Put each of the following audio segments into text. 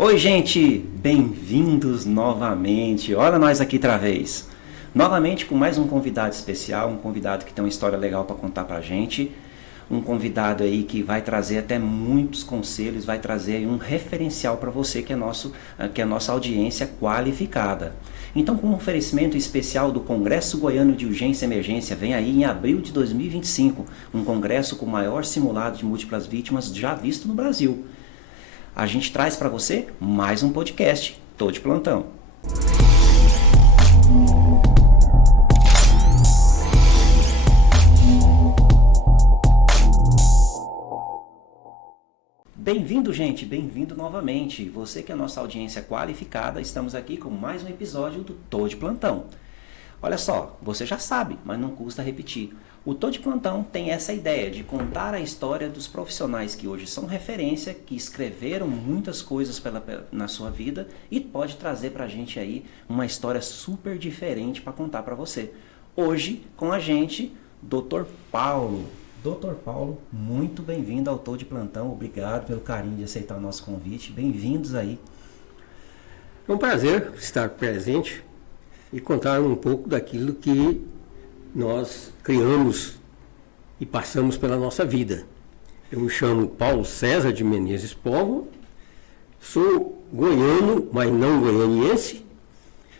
Oi, gente! Bem-vindos novamente. Olha nós aqui outra vez. Novamente com mais um convidado especial, um convidado que tem uma história legal para contar pra gente. Um convidado aí que vai trazer até muitos conselhos, vai trazer aí um referencial para você que é a nossa audiência qualificada. Então, com um oferecimento especial do Congresso Goiano de Urgência e Emergência, vem aí em abril de 2025, um congresso com o maior simulado de múltiplas vítimas já visto no Brasil. A gente traz para você mais um podcast, Tô de Plantão. Bem-vindo, gente, bem-vindo novamente. Você que é a nossa audiência qualificada, estamos aqui com mais um episódio do Tô de Plantão. Olha só, você já sabe, mas não custa repetir. O Tô de Plantão tem essa ideia de contar a história dos profissionais que hoje são referência, que escreveram muitas coisas na sua vida e pode trazer pra gente aí uma história super diferente para contar para você. Hoje, com a gente, Dr. Paulo. Dr. Paulo, muito bem-vindo ao Tô de Plantão. Obrigado pelo carinho de aceitar o nosso convite. Bem-vindos aí. É um prazer estar presente e contar um pouco daquilo que nós criamos e passamos pela nossa vida. Eu me chamo Paulo César de Menezes Povo, sou goiano, mas não goianiense.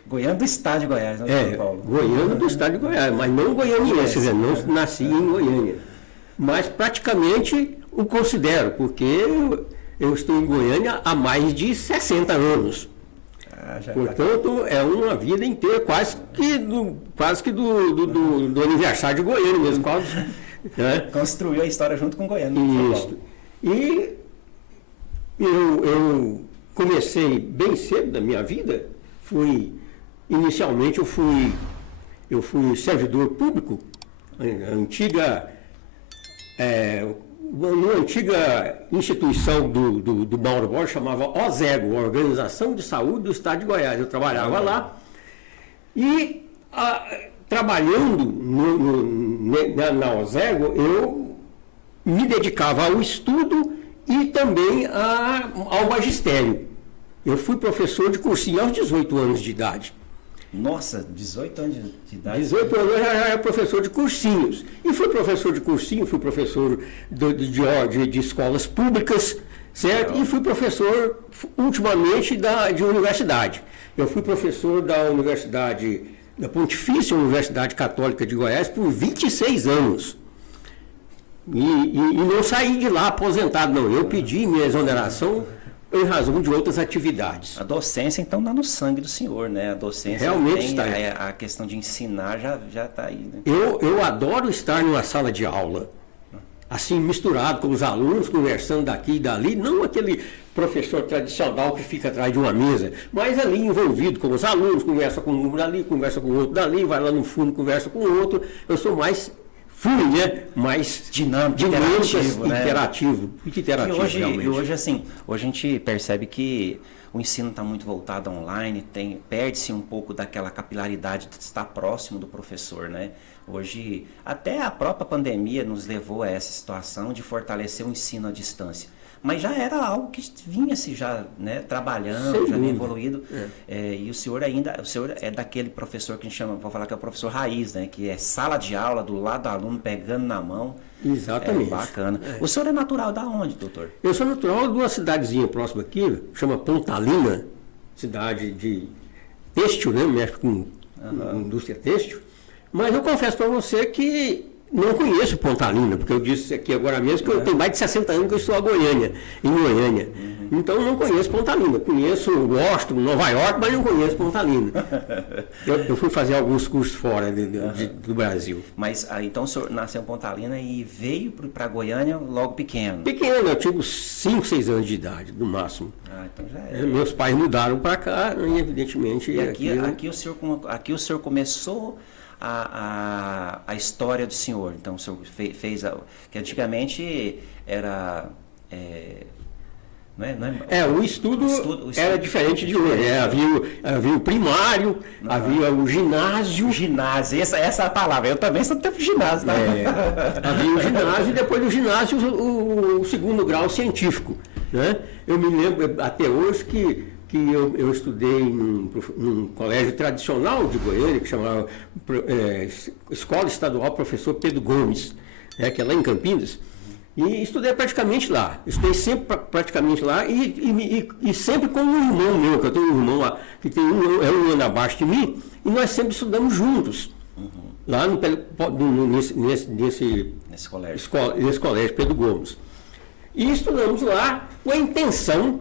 Goiano do estado de Goiás, né, Paulo? Goiano do estado de Goiás, mas não goianiense, não nasci em Goiânia. Mas praticamente o considero, porque eu estou em Goiânia há mais de 60 anos. Portanto, é uma vida inteira, quase que do aniversário de Goiânia mesmo. Quase, né? Construiu a história junto com Goiânia. Isso. E eu comecei bem cedo da minha vida, inicialmente eu fui servidor público, numa antiga instituição do Mauro Borges, chamava OSEGO, Organização de Saúde do Estado de Goiás. Eu trabalhava lá e, trabalhando na OSEGO, eu me dedicava ao estudo e também ao magistério. Eu fui professor de cursinho aos 18 anos de idade. Nossa, 18 anos de idade? 18 anos eu já era professor de cursinhos. E fui professor de cursinho, fui professor de escolas públicas, certo? E fui professor, ultimamente, de universidade. Eu fui professor da Pontifícia Universidade Católica de Goiás por 26 anos. E não saí de lá aposentado, não. Eu pedi minha exoneração em razão de outras atividades. A docência, então, está no sangue do senhor, né? A docência realmente está. A questão de ensinar já está aí, né? Eu adoro estar numa sala de aula, assim, misturado com os alunos, conversando daqui e dali, não aquele professor tradicional que fica atrás de uma mesa, mas ali envolvido com os alunos, conversa com um dali, conversa com o outro dali, vai lá no fundo, conversa com o outro. Eu sou mais mais dinâmico, interativo, realmente. Hoje, assim, hoje a gente percebe que o ensino está muito voltado online, perde-se um pouco daquela capilaridade de estar próximo do professor, né? Hoje, até a própria pandemia nos levou a essa situação de fortalecer o ensino à distância. Mas já era algo que vinha-se já, né, trabalhando, já vinha evoluído. E o senhor é daquele professor que a gente chama, vou falar que é o professor raiz, né? Que é sala de aula, do lado do aluno, pegando na mão. Exatamente. É bacana. O senhor é natural da onde, doutor? Eu sou natural de uma cidadezinha próxima aqui, chama Pontalina, cidade de têxtil, né? Mexe com indústria têxtil. Mas eu confesso para você que não conheço Pontalina, porque eu disse aqui agora mesmo que eu tenho mais de 60 anos que eu estou em Goiânia. Então eu não conheço Pontalina. Conheço Washington, Nova York, mas não conheço Pontalina. Eu fui fazer alguns cursos fora do Brasil. Mas então o senhor nasceu em Pontalina e veio para Goiânia logo pequeno? Pequeno, eu tinha 5, 6 anos de idade, no máximo. Então já é. Meus pais mudaram para cá, e evidentemente... E aqui o senhor começou a história do senhor. Então o senhor fez que antigamente era o estudo era diferente de hoje. Havia o primário, havia o ginásio. Ginásio, essa é a palavra. Eu também sou do tempo de ginásio, tá? Havia o ginásio e depois do ginásio o segundo grau científico. né? Eu me lembro até hoje que eu estudei num colégio tradicional de Goiânia, que chamava Escola Estadual Professor Pedro Gomes, né, que é lá em Campinas, e estudei praticamente lá. Estudei sempre praticamente lá e sempre com um irmão meu, que eu tenho um irmão lá, que tem um ano abaixo de mim, e nós sempre estudamos juntos, lá nesse colégio Pedro Gomes. E estudamos lá com a intenção,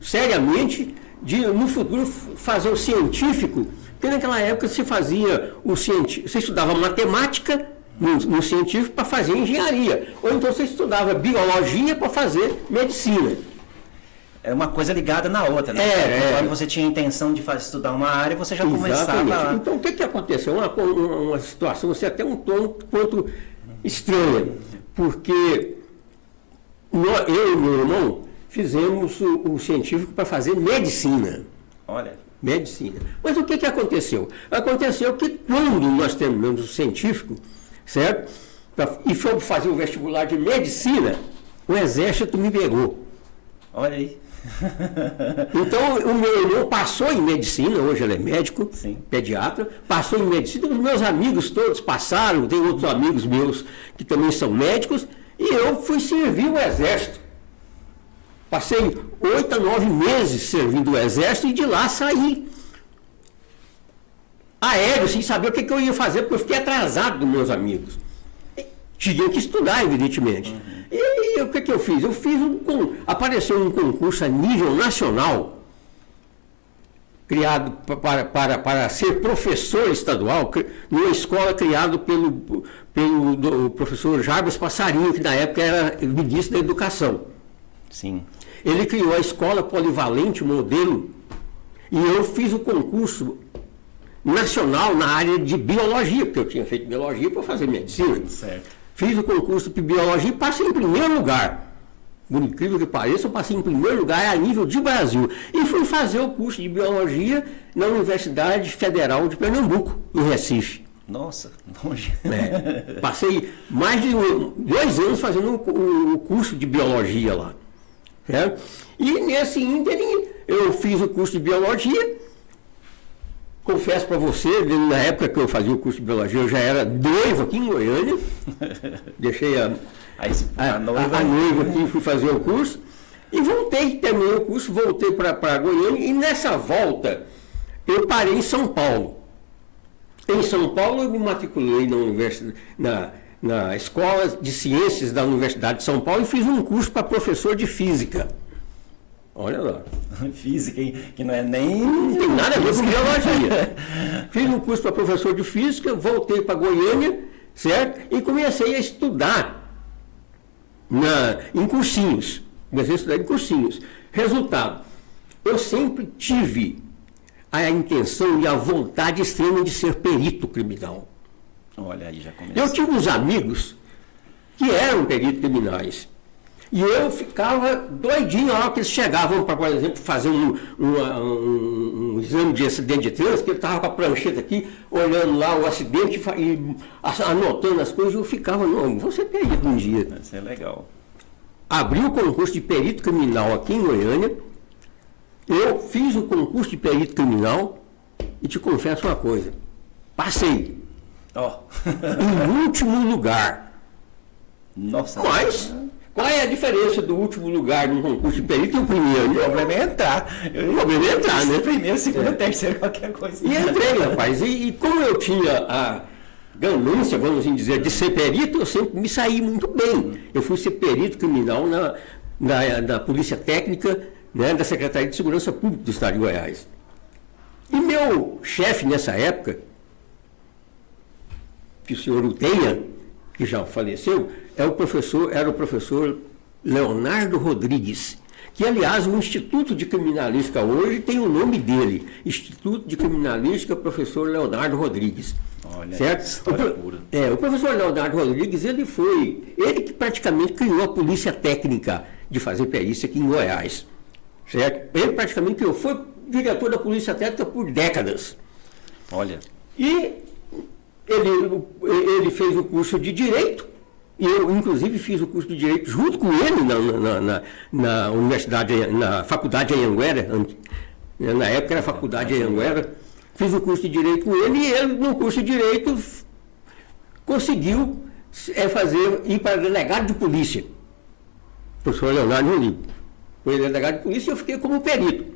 seriamente, de no futuro fazer o científico, porque naquela época se fazia o científico, você estudava matemática no científico para fazer engenharia, ou então você estudava biologia para fazer medicina. É uma coisa ligada na outra, né? Quando você tinha a intenção de estudar uma área, você já começava... Então, o que aconteceu? Uma situação assim, até um quanto estranha, porque eu e meu irmão fizemos o científico para fazer medicina. Olha. Medicina. Mas o que aconteceu? Aconteceu que quando nós terminamos o científico, certo? E fomos fazer o vestibular de medicina, o exército me pegou. Olha aí. Então, o meu irmão passou em medicina, hoje ele é médico, Sim. Pediatra, passou em medicina, os meus amigos todos passaram, tem outros amigos meus que também são médicos, e eu fui servir o exército. Passei 8 a 9 meses servindo o exército e de lá saí aéreo, sem saber o que eu ia fazer, porque eu fiquei atrasado dos meus amigos. Tinha que estudar, evidentemente. E o que eu fiz? Apareceu um concurso a nível nacional, criado para ser professor estadual, numa escola criada pelo professor Jarbas Passarinho, que na época era ministro da Educação. Sim. Ele criou a Escola Polivalente Modelo e eu fiz o concurso nacional na área de biologia, porque eu tinha feito biologia para fazer medicina. Certo. Fiz o concurso de biologia e passei em primeiro lugar. Por incrível que pareça, eu passei em primeiro lugar a nível de Brasil. E fui fazer o curso de biologia na Universidade Federal de Pernambuco, em Recife. Nossa, longe. Passei mais de 2 anos fazendo o curso de biologia lá. Certo? E nesse ínterim, eu fiz o curso de biologia. Confesso para você, na época que eu fazia o curso de biologia, eu já era noivo aqui em Goiânia. Deixei a noiva aqui e fui fazer o curso. E voltei, terminei o curso, voltei para Goiânia. E nessa volta, eu parei em São Paulo. Em São Paulo, eu me matriculei na Escola de Ciências da Universidade de São Paulo e fiz um curso para professor de física. Olha lá. Física, hein? Que não é nem... Não tem nada a ver com biologia. Fiz um curso para professor de física, voltei para Goiânia, certo? E comecei a estudar em cursinhos. Comecei a estudar em cursinhos. Resultado, eu sempre tive a intenção e a vontade extrema de ser perito criminal. Olha aí, já começou. Eu tive uns amigos que eram peritos criminais. E eu ficava doidinho na hora que eles chegavam para, por exemplo, fazer um exame de acidente de trânsito, que ele estava com a prancheta aqui, olhando lá o acidente e anotando as coisas, eu ficava, não, vou ser perito um dia. Isso é legal. Abri o concurso de perito criminal aqui em Goiânia, eu fiz o concurso de perito criminal e te confesso uma coisa, passei. Em último lugar. Nossa. Mas... qual é a diferença do último lugar num concurso de perito e o primeiro? O problema é entrar. O problema é entrar, né? Primeiro, segundo, terceiro, qualquer coisa. E entrei, rapaz. E como eu tinha a ganância, vamos assim dizer, de ser perito, eu sempre me saí muito bem. Eu fui ser perito criminal na Polícia Técnica, né, da Secretaria de Segurança Pública do Estado de Goiás. E meu chefe nessa época, que o senhor o tenha, que já faleceu, era o professor Leonardo Rodrigues, que, aliás, o Instituto de Criminalística hoje tem o nome dele, Instituto de Criminalística Professor Leonardo Rodrigues. Olha, certo? Pura. O professor Leonardo Rodrigues, ele que praticamente criou a Polícia Técnica de fazer perícia aqui em Goiás. Certo? Ele praticamente criou, foi diretor da Polícia Técnica por décadas. Olha. E ele fez o curso de Direito, Eu, inclusive, fiz o curso de Direito junto com ele na universidade, na faculdade Anhanguera, na época era a faculdade Anhanguera. Fiz o curso de Direito com ele e ele, no curso de Direito, conseguiu ir para delegado de polícia. O professor Leonardo Rodrigues. Foi delegado de polícia e eu fiquei como perito.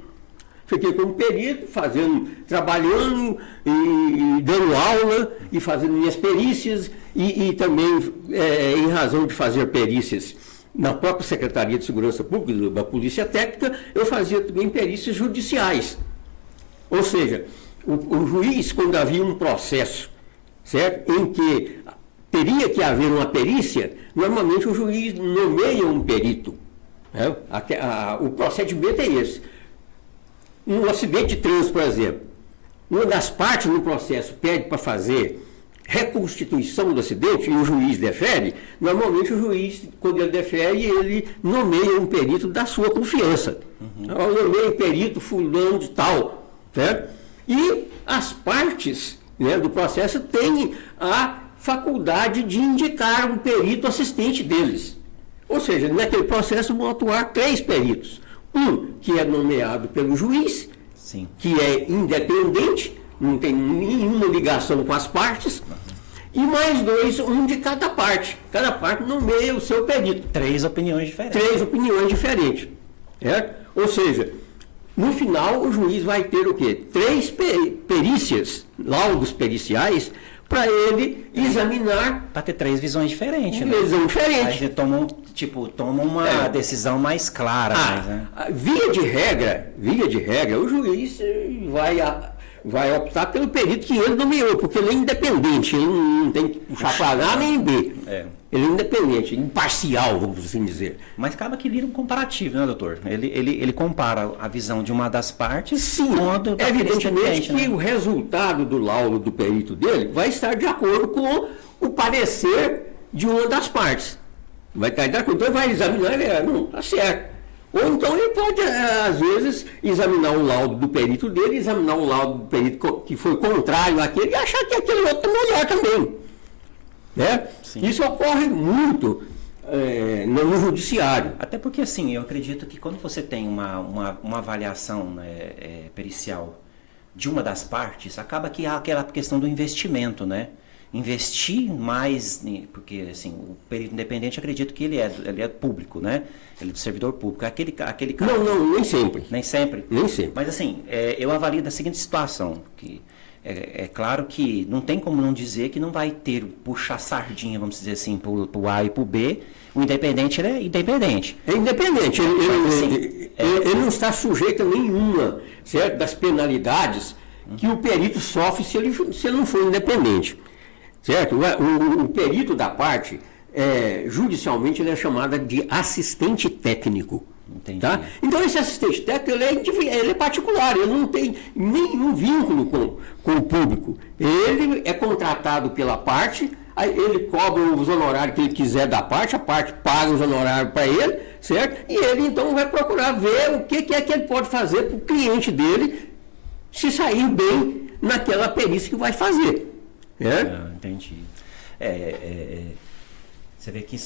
Fiquei como perito, trabalhando e dando aula e fazendo minhas perícias e também, em razão de fazer perícias na própria Secretaria de Segurança Pública, da Polícia Técnica, eu fazia também perícias judiciais. Ou seja, o juiz, quando havia um processo, certo, em que teria que haver uma perícia, normalmente o juiz nomeia um perito. Né? O procedimento é esse. Um acidente de trânsito, por exemplo, uma das partes no processo pede para fazer reconstituição do acidente e o juiz defere, normalmente o juiz, quando ele defere, ele nomeia um perito da sua confiança. Eu nomeio perito fulano de tal. Certo? E as partes, né, do processo têm a faculdade de indicar um perito assistente deles. Ou seja, naquele processo vão atuar 3 peritos. Um que é nomeado pelo juiz, Sim. que é independente, não tem nenhuma ligação com as partes, e mais 2, um de cada parte. Cada parte nomeia o seu perito. 3 opiniões diferentes. 3 opiniões diferentes. Certo? Ou seja, no final o juiz vai ter o quê? 3 perícias, laudos periciais, para ele examinar. Para ter 3 visões diferentes, né? Visão diferente. Aí você toma uma decisão mais clara. Via de regra, o juiz vai optar pelo perito que ele nomeou, porque ele é independente, ele não tem que puxar para A nem B. Ele é independente, imparcial, vamos assim dizer. Mas acaba que vira um comparativo, né, doutor? Ele compara a visão de uma das partes. Sim, com a do evidentemente que né? o resultado do laudo do perito dele vai estar de acordo com o parecer de uma das partes. Vai estar de acordo, então ele vai examinar e ver, não, está certo. Ou então ele pode, às vezes, examinar o laudo do perito dele, examinar o laudo do perito que foi contrário àquele e achar que aquele outro é melhor também. Né? Isso ocorre muito no judiciário. Até porque, assim, eu acredito que quando você tem uma avaliação pericial de uma das partes, acaba que há aquela questão do investimento, né? Investir mais, porque assim, o perito independente, acredito que ele é público, né? Ele é do servidor público. Aquele cara... Não, nem sempre. Nem sempre? Nem sempre. Mas assim, eu avalio da seguinte situação, que é claro que não tem como não dizer que não vai ter puxar sardinha, vamos dizer assim, para o A e para o B. O independente, ele é independente. É independente. Ele não está sujeito a nenhuma, certo, das penalidades que o perito sofre se ele não for independente. Certo? O perito da parte, judicialmente, ele é chamado de assistente técnico. Entendi. Tá? Então, esse assistente técnico, ele é particular, ele não tem nenhum vínculo com o público. Ele é contratado pela parte, aí ele cobra os honorários que ele quiser da parte, a parte paga os honorários para ele, certo? E ele, então, vai procurar ver o que é que ele pode fazer para o cliente dele se sair bem naquela perícia que vai fazer. Entendi. Você vê que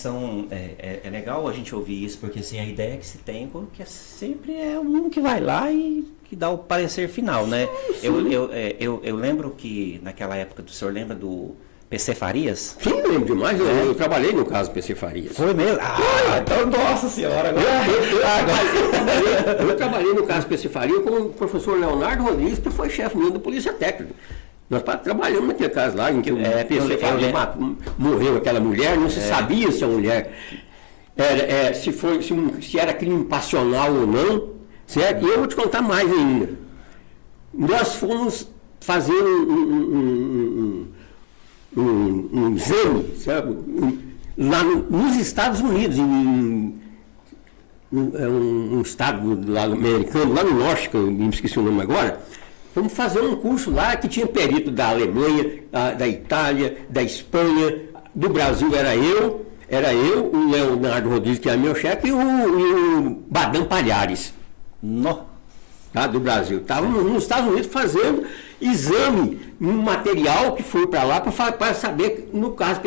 é legal a gente ouvir isso, porque assim, a ideia que se tem que sempre é um que vai lá e que dá o parecer final, né? Eu lembro que naquela época, o senhor lembra do PC Farias? Sim, lembro demais. Eu trabalhei no caso PC Farias. Foi mesmo? Então, nossa senhora. Eu trabalhei no caso PC Farias com o professor Leonardo Rodrigues, que foi chefe meu da Polícia Técnica. Nós trabalhamos naquele caso lá, em que o PC Farias morreu aquela mulher, não se sabia se a mulher se era crime passional ou não, certo? E eu vou te contar mais ainda. Nós fomos fazer um exame, sabe? Lá nos Estados Unidos, em um estado lá americano, lá no norte, que eu me esqueci o nome agora. Vamos fazer um curso lá que tinha perito da Alemanha, da Itália, da Espanha, do Brasil era eu, o Leonardo Rodrigues, que era meu chefe, e o Badam Palhares. tá, do Brasil. Estávamos nos Estados Unidos fazendo exame no material que foi para lá para saber, no caso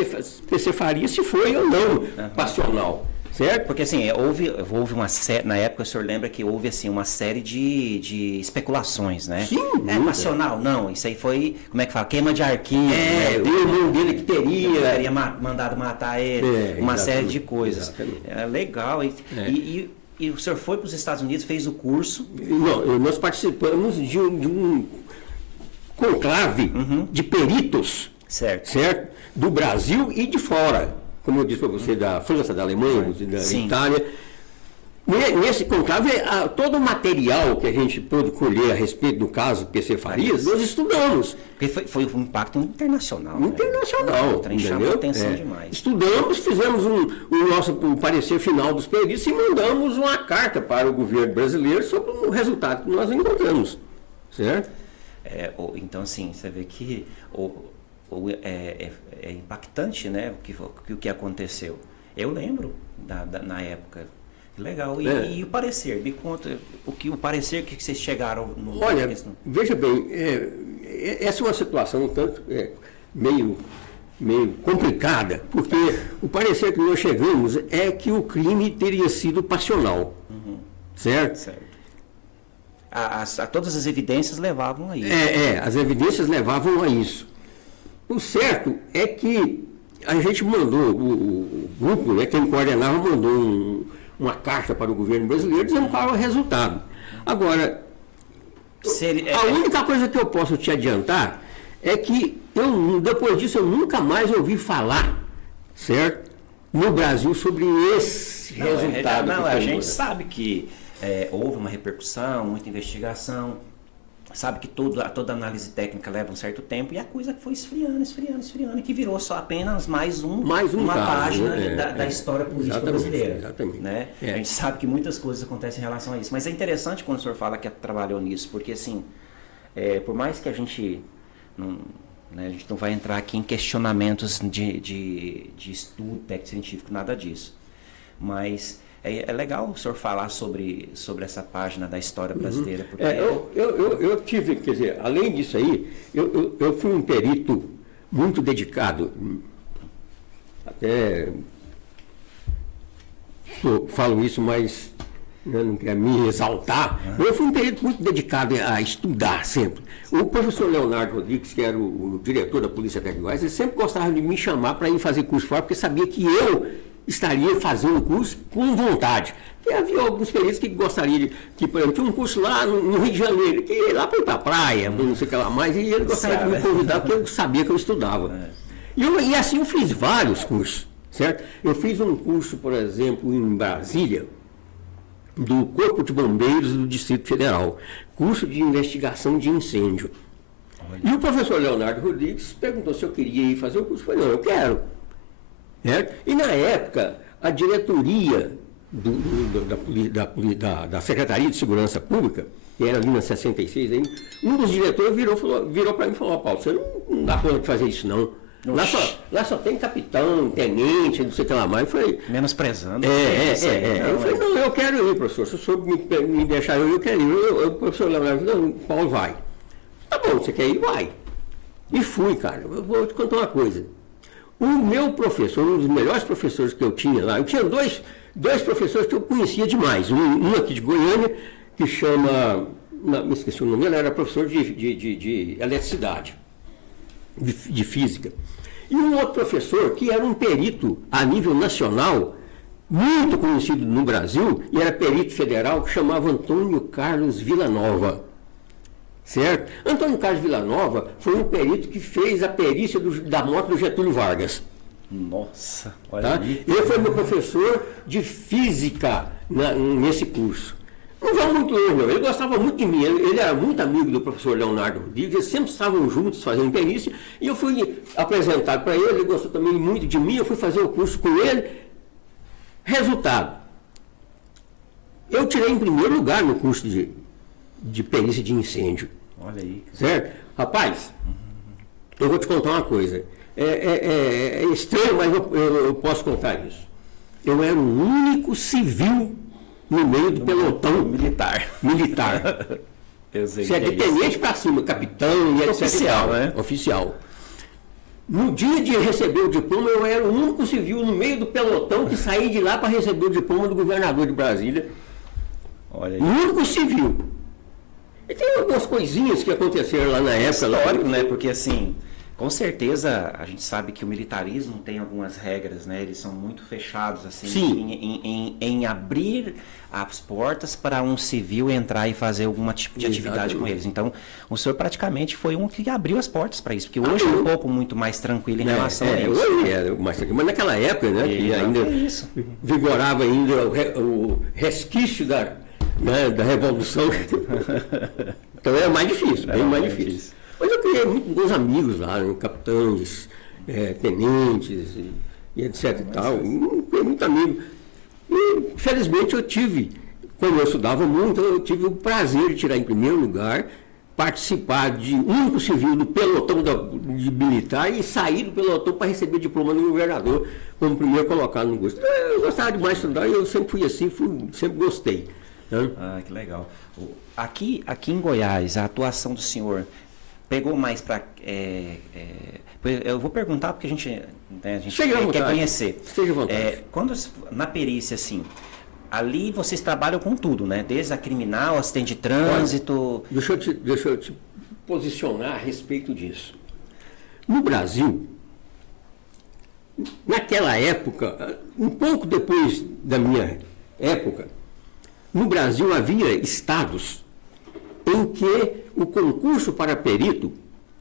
PC Farias, se foi ou não passional. Certo? Porque assim, houve uma série, na época o senhor lembra que houve assim, uma série de especulações, né? Sim. É passional? Não, isso aí foi, como é que fala? Queima de arquivo. O irmão dele que teria mandado matar ele, uma série de coisas. É legal. E o senhor foi para os Estados Unidos, fez o curso? Não, nós participamos de um conclave de peritos, certo? Do Brasil e de fora. Como eu disse para você, da França, da Alemanha, da Itália. Nesse conclave, todo o material que a gente pôde colher a respeito do caso PC Farias, nós estudamos. Porque foi um impacto internacional. Internacional, né? Chamou atenção demais. Estudamos, fizemos o nosso parecer final dos peritos e mandamos uma carta para o governo brasileiro sobre o resultado que nós encontramos. Certo? Então, assim, você vê que é impactante, né, o que aconteceu. Eu lembro na época. Legal. E o parecer? Me conta o parecer que vocês chegaram no... Olha, veja bem, essa é uma situação um tanto meio complicada, porque o parecer que nós chegamos é que o crime teria sido passional. Certo? Todas as evidências levavam a isso. As evidências levavam a isso. O certo é que a gente mandou, o grupo, né, quem coordenava, mandou uma carta para o governo brasileiro dizendo qual é o resultado. Agora, a única coisa que eu posso te adiantar é que depois disso eu nunca mais ouvi falar, certo, no Brasil sobre esse resultado. A gente sabe que houve uma repercussão, muita investigação. Sabe que toda análise técnica leva um certo tempo e a coisa foi esfriando, e que virou só apenas mais uma caso, página da história política brasileira. Exatamente. Né? A gente sabe que muitas coisas acontecem em relação a isso. Mas é interessante quando o senhor fala que trabalhou nisso, porque assim, por mais que a gente não vai entrar aqui em questionamentos de estudo técnico-científico, nada disso. Mas é legal o senhor falar sobre essa página da história brasileira. Porque eu tive, quer dizer, além disso aí, eu fui um perito muito dedicado. Até falo isso, mas não quero me exaltar. Eu fui um perito muito dedicado a estudar sempre. O professor Leonardo Rodrigues, que era o diretor da Polícia Técnica de Goiás, ele sempre gostava de me chamar para ir fazer curso fora, porque sabia que eu estaria fazendo o curso com vontade. E havia alguns peritos que gostariam que, por exemplo, tinha um curso lá no Rio de Janeiro, que ia lá para ir para a praia, não sei o que lá mais, e ele gostaria de me convidar, porque eu sabia que eu estudava. E assim eu fiz vários cursos, certo? Eu fiz um curso, por exemplo, em Brasília, do Corpo de Bombeiros do Distrito Federal, curso de investigação de incêndio. E o professor Leonardo Rodrigues perguntou se eu queria ir fazer o curso. Eu falei, não, eu quero. E na época, a diretoria da Secretaria de Segurança Pública, que era ali na 66, aí, um dos diretores virou para mim e falou, Paulo, você não dá conta de fazer isso não. Lá só tem capitão, tenente, não sei o que lá mais. Eu falei, menosprezando. Eu falei, não, eu quero ir, professor. Se o senhor me deixar eu quero ir. O professor Leonardo falou, não, Paulo vai. Tá bom, você quer ir? Vai. E fui, cara. Eu vou te contar uma coisa. O meu professor, um dos melhores professores que eu tinha lá, eu tinha dois professores que eu conhecia demais. Um aqui de Goiânia, que chama, me esqueci o nome, ele era professor de eletricidade, de física. E um outro professor que era um perito a nível nacional, muito conhecido no Brasil, e era perito federal, que chamava Antônio Carlos Villanova. Certo? Antônio Carlos Villanova foi um perito que fez a perícia da morte do Getúlio Vargas. Nossa, olha aí. Ele foi meu professor de física nesse curso. Não vai muito longe, não. Ele gostava muito de mim. Ele era muito amigo do professor Leonardo Rodrigues. Eles sempre estavam juntos fazendo perícia. E eu fui apresentado para ele. Ele gostou também muito de mim. Eu fui fazer o curso com ele. Resultado. Eu tirei em primeiro lugar no curso de perícia de incêndio. Olha aí. Certo? Rapaz, eu vou te contar uma coisa. É estranho, mas eu posso contar isso. Eu era o único civil no meio do pelotão militar. Eu sei certo? De tenente para cima, capitão e etc. Oficial, né? Oficial. No dia de receber o diploma, eu era o único civil no meio do pelotão que saí de lá para receber o diploma do governador de Brasília. Olha aí. O único civil. E tem algumas coisinhas que aconteceram lá na época. Histórico, né? Porque assim, com certeza a gente sabe que o militarismo tem algumas regras, né? Eles são muito fechados assim em abrir as portas para um civil entrar e fazer algum tipo de atividade com eles. Então, o senhor praticamente foi um que abriu as portas para isso, porque hoje é um pouco muito mais tranquilo em relação a isso. Hoje é mais tranquilo, mas naquela época, né? Que ainda vigorava ainda o resquício da Revolução. Então era mais difícil, bem mais difícil. Mas eu criei muitos bons amigos lá, né, capitães, tenentes e etc. e tal. Criei muito amigo. E, felizmente, eu tive, como eu estudava muito, eu tive o prazer de tirar em primeiro lugar, participar de único civil do pelotão de militar e sair do pelotão para receber diploma do governador como primeiro colocado no gosto. Eu gostava demais de estudar e eu sempre fui assim, sempre gostei. Né? Ah, que legal. Aqui em Goiás, a atuação do senhor pegou mais para... eu vou perguntar porque a gente quer conhecer. Esteja à vontade. Quando, na perícia, assim, ali vocês trabalham com tudo, né? Desde a criminal, assistente de trânsito... Olha, deixa eu te posicionar a respeito disso. No Brasil, naquela época, um pouco depois da minha época, no Brasil havia estados em que o concurso para perito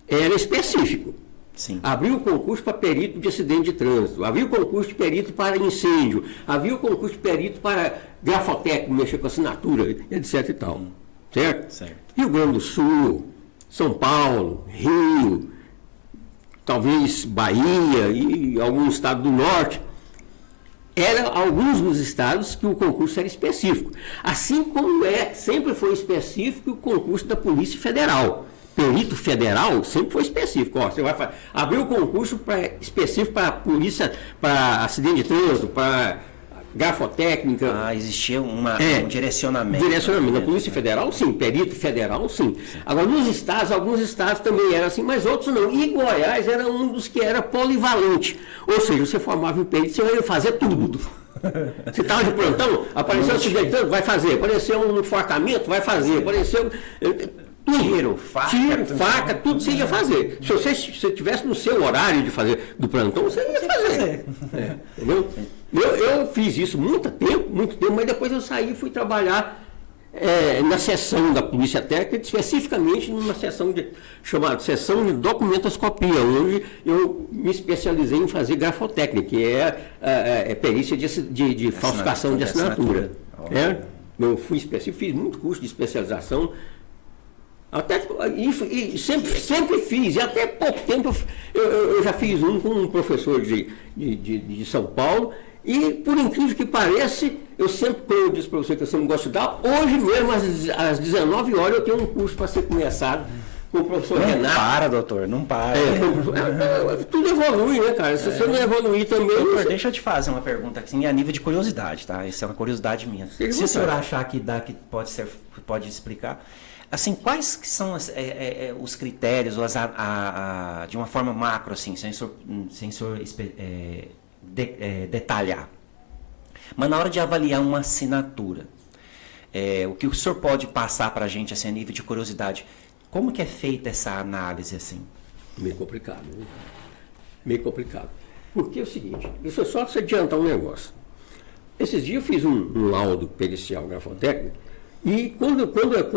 era específico. Sim. Havia o concurso para perito de acidente de trânsito, havia o concurso de perito para incêndio, havia o concurso de perito para grafotécnico, mexer com assinatura, etc. e tal. Certo? Rio Grande do Sul, São Paulo, Rio, talvez Bahia e algum estado do norte. Eram alguns dos estados que o concurso era específico. Assim como sempre foi específico o concurso da Polícia Federal. Perito federal sempre foi específico. Você vai abrir o concurso específico para a polícia, para acidente de trânsito, para grafotécnica. Existia um direcionamento. Direcionamento. Na Polícia Federal, sim. Perito federal, sim. Agora, nos estados, alguns estados também eram assim, mas outros não. E Goiás era um dos que era polivalente. Ou seja, você formava em perito, você ia fazer tudo. Você estava de plantão, apareceu um acidente de trânsito, vai fazer. Apareceu um enforcamento, vai fazer. Apareceu... Tiro, faca, tudo você ia fazer. Se você estivesse no seu horário de fazer do plantão, você ia fazer. Entendeu? Eu fiz isso muito tempo, mas depois eu saí e fui trabalhar na seção da Polícia Técnica, especificamente numa seção chamada seção de documentoscopia, onde eu me especializei em fazer grafotécnica, que é perícia de falsificação de assinatura. Eu fiz muito curso de especialização. E sempre fiz, e até pouco tempo eu já fiz um com um professor de São Paulo, e por incrível que pareça, como eu disse para você que eu sempre gosto de dar, hoje mesmo às 19 horas eu tenho um curso para ser começado com o professor Renato. Não para, doutor, não para. Tudo evolui, né, cara? Se você não evoluir também... Doutor, deixa eu te fazer uma pergunta assim, a nível de curiosidade, tá? Isso é uma curiosidade minha. Se o senhor achar que pode explicar... Assim, quais que são os critérios, de uma forma macro, assim, sem detalhar? Mas na hora de avaliar uma assinatura, o que o senhor pode passar para a gente, assim, a nível de curiosidade, como que é feita essa análise, assim? Meio complicado, né? Meio complicado. Porque é o seguinte, deixa eu só te adiantar um negócio. Esses dias eu fiz um laudo pericial grafotécnico. E quando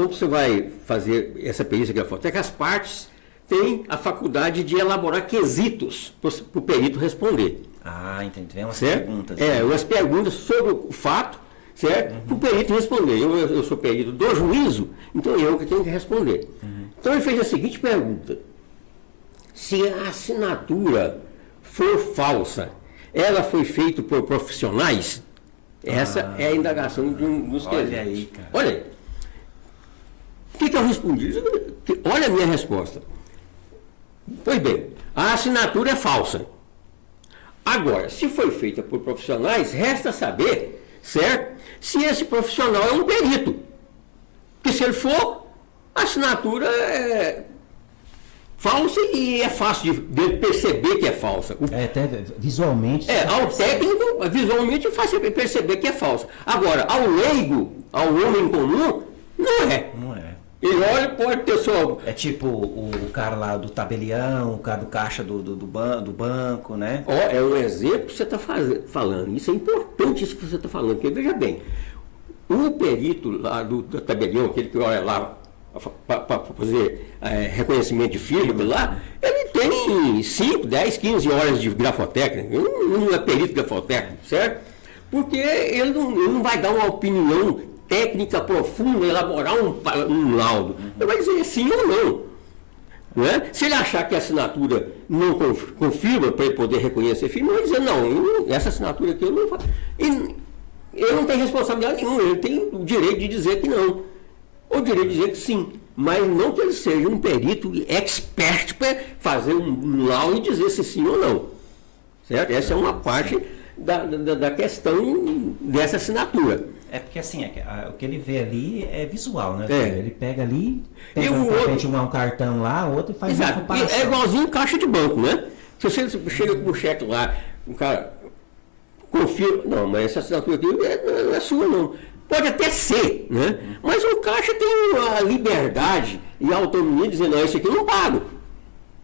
você vai fazer essa perícia grafotécnica, as partes têm a faculdade de elaborar quesitos para o perito responder. Entendi. Tem umas certo? perguntas. Umas perguntas sobre o fato, certo? Para o perito responder. Eu sou perito do juízo, então eu que tenho que responder. Então ele fez a seguinte pergunta: se a assinatura for falsa, ela foi feita por profissionais? Essa é a indagação de um dos quesitos. Olha aí, cara. Olha aí. O que eu respondi? Olha a minha resposta. Pois bem, a assinatura é falsa. Agora, se foi feita por profissionais, resta saber, certo? Se esse profissional é um perito. Porque se ele for, A assinatura é falsa e é fácil de perceber que é falsa. Até visualmente. Ao técnico, visualmente é fácil perceber que é falsa. Agora, ao leigo, ao homem comum, não é. Não é. Ele olha, pode ter só... É tipo o cara lá do tabelião, o cara do caixa do banco, né? É um exemplo que você está falando. Isso é importante, isso que você está falando. Porque, veja bem, o perito lá do tabelião, aquele que olha lá para fazer reconhecimento de firma lá, ele tem 5, 10, 15 horas de grafotécnica. Ele não é perito grafotécnico, certo? Porque ele não vai dar uma opinião técnica profunda, elaborar um laudo. Ele vai dizer sim ou não. Não é? Se ele achar que a assinatura não confirma para ele poder reconhecer firma, ele vai dizer, não, essa assinatura aqui eu não faço. Ele não tem responsabilidade nenhuma, ele tem o direito de dizer que não. Ou o direito de dizer que sim. Mas não que ele seja um perito expert para fazer um laudo e dizer se sim ou não. Certo? Essa é uma parte da questão dessa assinatura. É porque assim, o que ele vê ali é visual, né? É. Ele pega ali, E pega o de outro- repente um cartão lá, outro e faz uma Exato. comparação. É igualzinho caixa de banco, né? Se você chega com o cheque lá, o cara confirma, não, mas essa assinatura aqui não é sua, não. Pode até ser, né? Mas o caixa tem a liberdade e a autonomia de dizer, não, esse aqui eu não pago.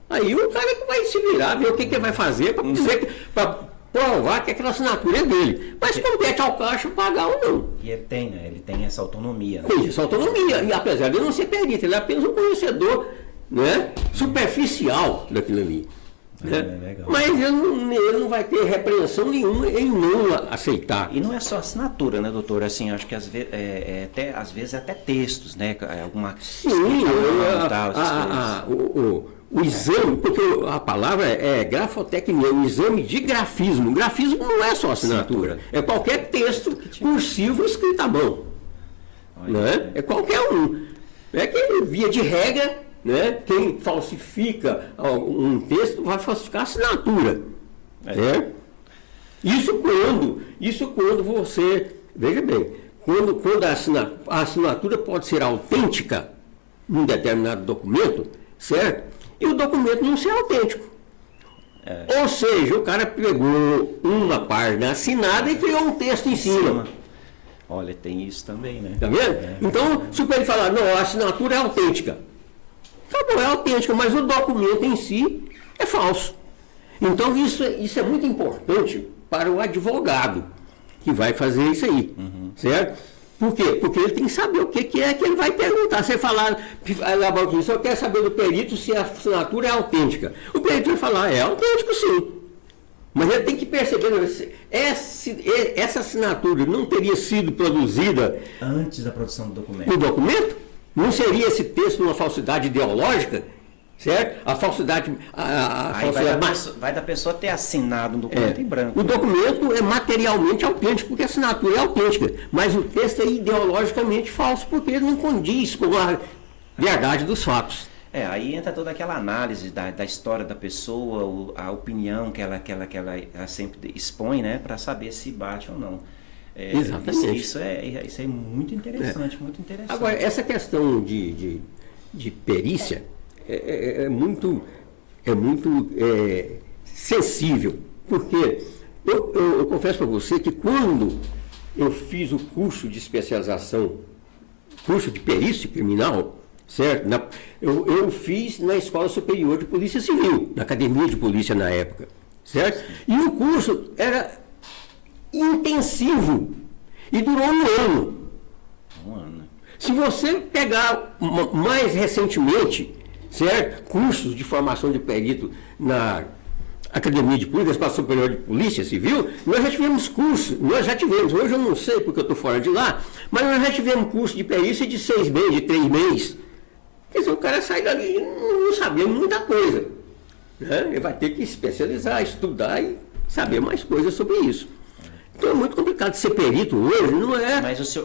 Aí o cara que vai se virar, ver o que ele vai fazer para dizer para provar que aquela assinatura é dele. Mas compete ao caixa pagar ou não. E ele tem, né? Ele tem essa autonomia. Né? Tem essa autonomia. E apesar de não ser perito, ele é apenas um conhecedor, né, superficial daquilo ali. Né? Legal. Mas ele não vai ter repreensão nenhuma em não aceitar. E não é só assinatura, né, doutor? Assim, eu acho que às vezes até textos, né? Alguma Sim, tal, essas coisas. o exame, porque a palavra é grafotecnia, o exame de grafismo. O grafismo não é só assinatura, é qualquer texto cursivo escrito à mão. Né? É qualquer um. É que, via de regra, né, quem falsifica um texto vai falsificar a assinatura. Né? Isso quando você, veja bem, quando a assinatura pode ser autêntica num determinado documento, certo? E o documento não ser autêntico. Ou seja, o cara pegou uma página assinada e criou um texto em cima. Olha, tem isso também, né? Tá vendo? Então, se ele falar, não, a assinatura é autêntica. Tá bom, é autêntica, mas o documento em si é falso. Então, isso é muito importante para o advogado que vai fazer isso aí. Certo? Por quê? Porque ele tem que saber o que é que ele vai perguntar. Você falar, eu quero saber do perito se a assinatura é autêntica. O perito vai falar, é autêntico sim. Mas ele tem que perceber, essa assinatura não teria sido produzida Antes da produção do documento. no documento? Não seria esse texto uma falsidade ideológica? Certo? A falsidade... Aí vai da pessoa ter assinado um documento em branco. O documento é materialmente autêntico, porque a assinatura é autêntica. Mas o texto é ideologicamente falso, porque ele não condiz com a verdade dos fatos. Aí entra toda aquela análise da história da pessoa, a opinião que ela sempre expõe, né? Para saber se bate ou não. Exatamente. Isso é muito interessante, muito interessante. Agora, essa questão de perícia é muito sensível, porque eu confesso para você que quando eu fiz o curso de especialização, curso de perícia criminal, certo? Eu fiz na Escola Superior de Polícia Civil, na Academia de Polícia na época, certo? E o curso era intensivo e durou um ano. Se você pegar mais recentemente, certo? Cursos de formação de perito na Academia de Polícia, Escola Superior de Polícia Civil, nós já tivemos curso, hoje eu não sei porque eu estou fora de lá, mas nós já tivemos curso de perícia de 6 meses, de 3 meses. Quer dizer, o cara sai dali não sabendo muita coisa. Né? Ele vai ter que especializar, estudar e saber mais coisas sobre isso. Então é muito complicado ser perito hoje, não é? Mas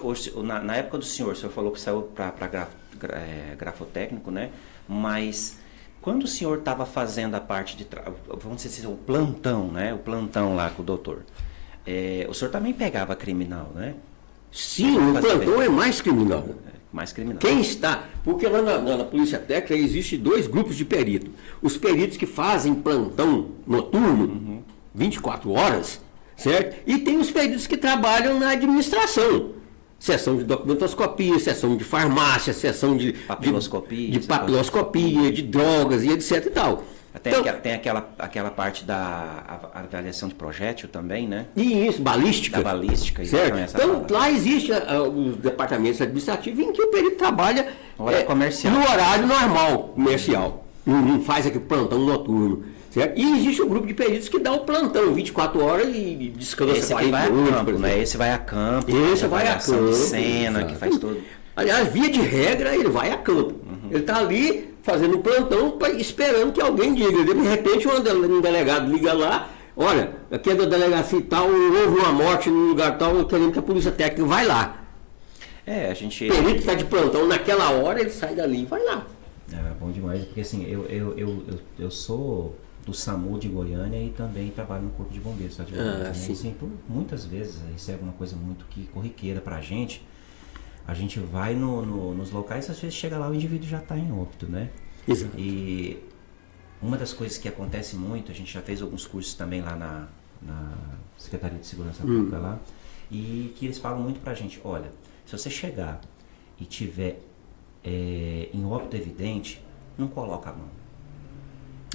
na época do senhor falou que saiu para grafotécnico, né? Mas quando o senhor estava fazendo a parte de, vamos dizer assim, o plantão, né? O plantão lá com o doutor, o senhor também pegava criminal, né? Sim, o plantão é mais criminal. Mais criminal. Quem está? Porque lá na Polícia Técnica existe 2 grupos de peritos. Os peritos que fazem plantão noturno, 24 horas, certo? E tem os peritos que trabalham na administração. Seção de documentoscopia, seção de farmácia, seção de papiloscopia, de drogas e etc e tal. Tem aquela parte da avaliação de projétil também, né? Isso, balística. Da balística. Certo? Então, lá existe os departamentos administrativos em que o perito trabalha comercial. no horário normal, comercial. Não faz aqui plantão noturno. Certo? E existe um grupo de peritos que dá o plantão 24 horas e descansa. Esse aqui vai a campo, né? Esse vai a campo. Esse vai a campo. De cena, que faz tudo. Aliás, via de regra, ele vai a campo. Ele está ali fazendo plantão, esperando que alguém diga. De repente, um delegado liga lá, olha, aqui é da delegacia e tal, houve uma morte no lugar tal, querendo que a Polícia Técnica vai lá. A gente... O perito está de plantão naquela hora, ele sai dali e vai lá. Bom demais, porque assim, eu sou do SAMU de Goiânia e também trabalho no Corpo de Bombeiros, tá? Sim. Assim, muitas vezes, isso é alguma coisa muito corriqueira pra gente. A gente vai nos locais e às vezes chega lá o indivíduo já está em óbito, né? Exato. E uma das coisas que acontece muito, a gente já fez alguns cursos também lá na Secretaria de Segurança Pública lá, e que eles falam muito pra gente, olha, se você chegar e tiver em óbito evidente, não coloca a mão.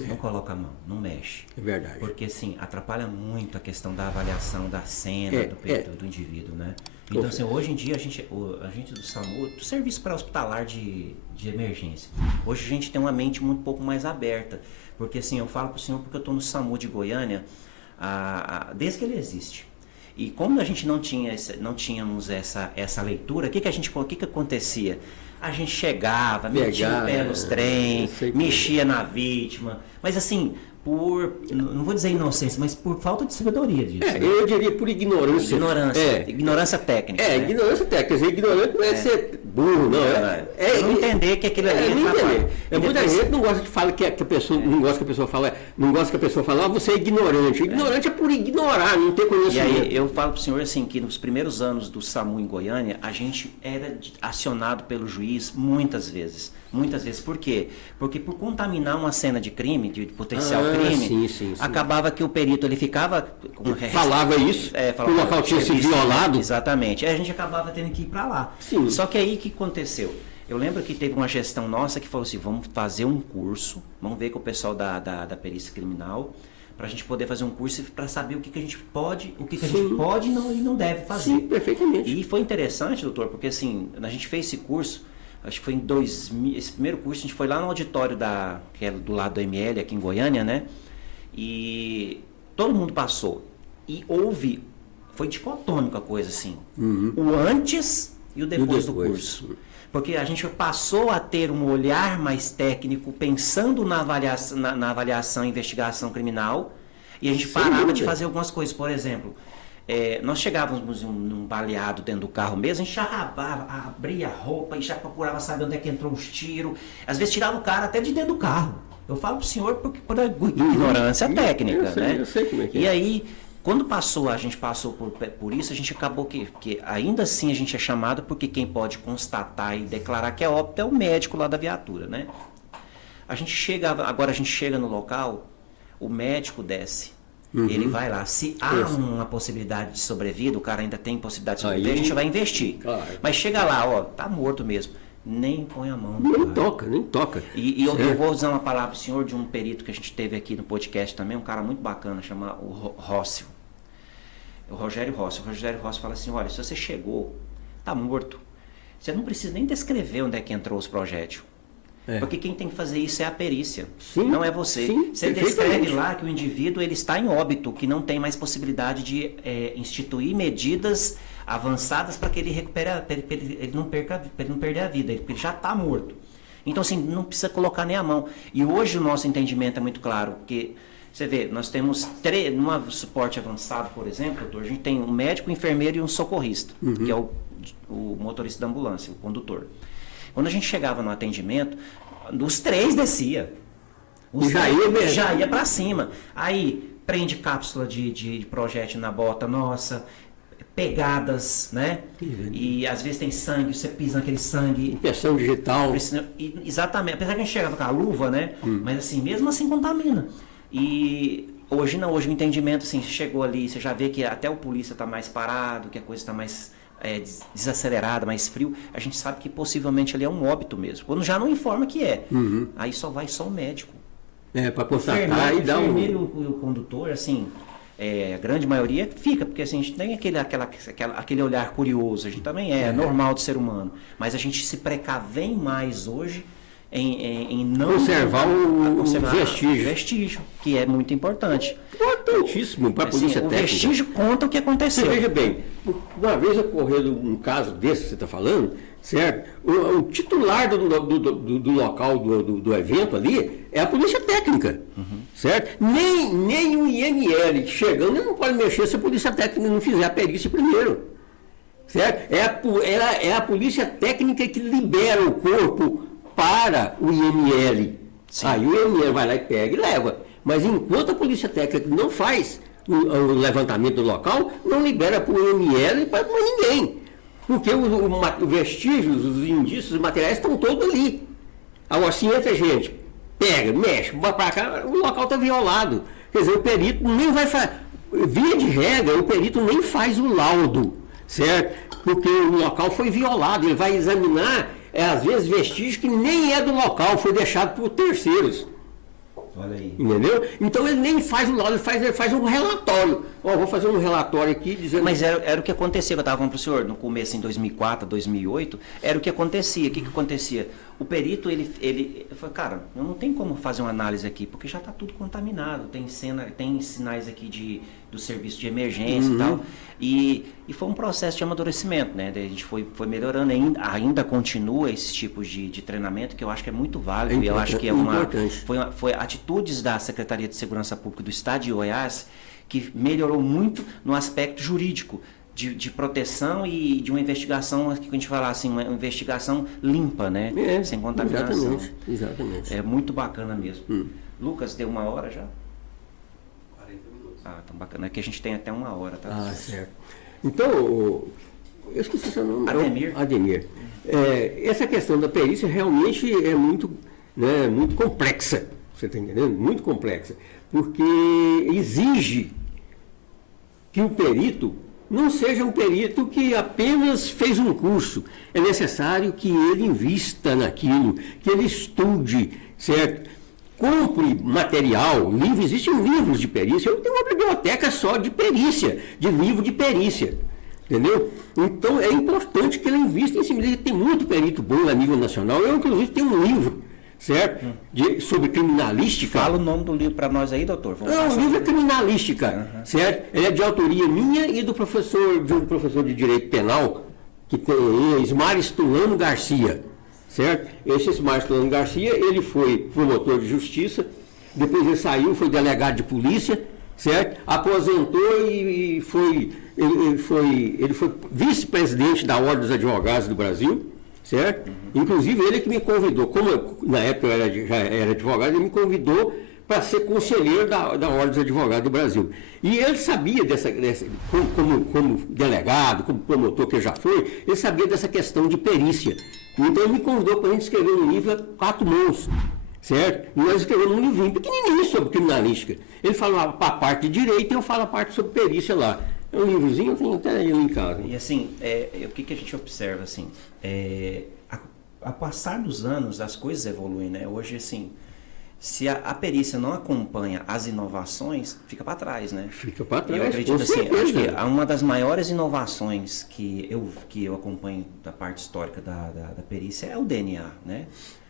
Não coloca a mão, não mexe. É verdade. Porque assim, atrapalha muito a questão da avaliação da cena do indivíduo, né? Então assim, hoje em dia a gente do SAMU, do Serviço Pré-Hospitalar de Emergência, hoje a gente tem uma mente muito pouco mais aberta. Porque assim, eu falo pro senhor porque eu estou no SAMU de Goiânia desde que ele existe. E como a gente não tínhamos essa leitura, o que acontecia? A gente chegava, metia o pé nos trem, mexia na vítima. Mas assim, não vou dizer inocência, mas por falta de sabedoria disso. Eu diria por ignorância. Ignorância técnica. Né? Ignorância técnica. Quer dizer, ignorante não é ser burro, não. Não entender que aquilo ali é muita gente não gosta de falar que a pessoa não gosta que a pessoa fala, você é ignorante. Ignorante é por ignorar, não ter conhecimento. E aí eu falo pro senhor assim que nos primeiros anos do SAMU em Goiânia, a gente era acionado pelo juiz muitas vezes. Muitas vezes. Por quê? Porque por contaminar uma cena de crime, de potencial crime, sim. acabava que o perito ele ficava... Falava isso, o local tinha sido violado. Exatamente. Aí a gente acabava tendo que ir para lá. Sim. Só que aí o que aconteceu? Eu lembro que teve uma gestão nossa que falou assim, vamos fazer um curso, vamos ver com o pessoal da perícia criminal, para a gente poder fazer um curso para saber o que a gente pode, a gente pode e não deve fazer. Sim, perfeitamente. E foi interessante, doutor, porque assim, a gente fez esse curso, acho que foi em 2000, esse primeiro curso, a gente foi lá no auditório que é do lado do ML, aqui em Goiânia, né? E todo mundo passou. E foi dicotômico a coisa, assim. O antes e o depois do curso. Porque a gente passou a ter um olhar mais técnico, pensando na avaliação e investigação criminal, e a gente parava de fazer algumas coisas. Por exemplo, nós chegávamos num baleado dentro do carro mesmo, a gente já abria a roupa e já procurava saber onde é que entrou os tiros. Às vezes tirava o cara até de dentro do carro. Eu falo pro senhor por ignorância técnica, né? Eu sei como é que E aí, quando a gente passou por isso, a gente acabou que ainda assim a gente é chamado porque quem pode constatar e declarar que é óbito é o médico lá da viatura, né? Agora a gente chega no local, o médico desce. Ele vai lá. Se há uma possibilidade de sobrevida, o cara ainda tem possibilidade de sobreviver, a gente vai investir. Claro. Mas chega lá, tá morto mesmo. Nem põe a mão. Nem toca. E eu vou usar uma palavra pro senhor de um perito que a gente teve aqui no podcast também, um cara muito bacana, chama o Rócio. O Rogério Rossi. O Rogério Rossi fala assim, olha, se você chegou, tá morto. Você não precisa nem descrever onde é que entrou os projéteis. Porque quem tem que fazer isso é a perícia, não é você. Você descreve lá que o indivíduo ele está em óbito, que não tem mais possibilidade de instituir medidas avançadas para que ele recupere, ele não perder a vida, porque ele já está morto. Então, assim, não precisa colocar nem a mão. E hoje o nosso entendimento é muito claro, porque você vê, nós temos numa suporte avançado, por exemplo, doutor, a gente tem um médico, um enfermeiro e um socorrista, que é o motorista da ambulância, o condutor. Quando a gente chegava no atendimento, os três descia. Já ia para cima. Aí prende cápsula de projétil na bota nossa, pegadas, né? E às vezes tem sangue, você pisa naquele sangue. Impressão digital. Exatamente, apesar que a gente chega com a luva, né? Mas assim, mesmo assim contamina. E hoje não, hoje o entendimento, assim, chegou ali, você já vê que até o polícia está mais parado, que a coisa está mais desacelerada, mais frio. A gente sabe que possivelmente ali é um óbito mesmo. Quando já não informa que é. Aí só vai só o médico. Para constatar e dar um... O o condutor, assim... a grande maioria fica, porque assim, a gente tem aquele olhar curioso, a gente também é normal de ser humano, mas a gente se precavém mais hoje em não conservar o vestígio, que é muito importante. Importantíssimo para a polícia técnica. O vestígio conta o que aconteceu. Você veja bem, uma vez ocorreu um caso desse que você está falando, certo? O titular do local do evento ali é a polícia técnica, certo? Nem o IML chegando, ele não pode mexer se a polícia técnica não fizer a perícia primeiro, certo? É a polícia técnica que libera o corpo para o IML. Sim. Aí o IML vai lá e pega e leva. Mas enquanto a polícia técnica não faz o levantamento do local, não libera para o IML e para ninguém. Porque os vestígios, os indícios, os materiais estão todos ali. Agora, se entra gente, pega, mexe, vai para cá, o local está violado. Quer dizer, o perito nem vai fazer. Via de regra, o perito nem faz o laudo, certo? Porque o local foi violado. Ele vai examinar, às vezes, vestígios que nem é do local, foi deixado por terceiros. Olha aí. Entendeu? Então ele nem faz o laudo, ele faz um relatório. Vou fazer um relatório aqui dizendo... Mas era o que acontecia, que eu estava falando para o senhor, no começo, em 2004, 2008, era o que acontecia. O que acontecia? O perito, ele falou, cara, eu não tenho como fazer uma análise aqui, porque já está tudo contaminado. Tem sinais aqui do serviço de emergência e tal. E foi um processo de amadurecimento, né? A gente foi melhorando, ainda continua esses tipos de treinamento, que eu acho que é muito válido. E eu acho que foi atitudes da Secretaria de Segurança Pública do Estado de Goiás que melhorou muito no aspecto jurídico, de proteção e de uma investigação, que a gente fala assim, uma investigação limpa, né? Sem contaminação. Exatamente. É muito bacana mesmo. Lucas, deu 1 hora já? 40 minutos. Ah, tão bacana. Aqui a gente tem até 1 hora, tá? Certo. Então, eu esqueci seu nome. Ademir. Essa questão da perícia realmente é muito complexa. Você está entendendo? Muito complexa. Porque exige que o perito não seja um perito que apenas fez um curso. É necessário que ele invista naquilo, que ele estude, certo? Compre material, existem livros de perícia. Eu tenho uma biblioteca só de perícia, de livro de perícia. Entendeu? Então é importante que ele invista em cima dele. Tem muito perito bom a nível nacional. Eu, inclusive, tenho um livro, certo? Sobre criminalística. Fala o nome do livro para nós aí, doutor. O livro é criminalística, certo? Ele é de autoria minha e de um professor de direito penal, que tem Ismares Tulano Garcia, certo? Esse Ismares Tulano Garcia, ele foi promotor de justiça, depois ele saiu, foi delegado de polícia, certo? Aposentou e ele foi vice-presidente da Ordem dos Advogados do Brasil, certo? Inclusive ele que me convidou, como na época eu já era advogado, ele me convidou para ser conselheiro da Ordem dos Advogados do Brasil. E ele sabia como delegado, como promotor que já foi, ele sabia dessa questão de perícia. Então ele me convidou para a gente escrever um livro a 4 mãos, certo? E nós escrevemos um livrinho pequenininho sobre criminalística. Ele falava a parte de direito e eu falo a parte sobre perícia lá. É um livrozinho, eu tenho até ele em casa. E assim, o que a gente observa, assim, a passar dos anos, as coisas evoluem, né? Hoje, assim, se a perícia não acompanha as inovações, fica para trás, né? Fica para trás, eu acredito assim, acho que uma das maiores inovações que eu acompanho da parte histórica da perícia é o DNA, né?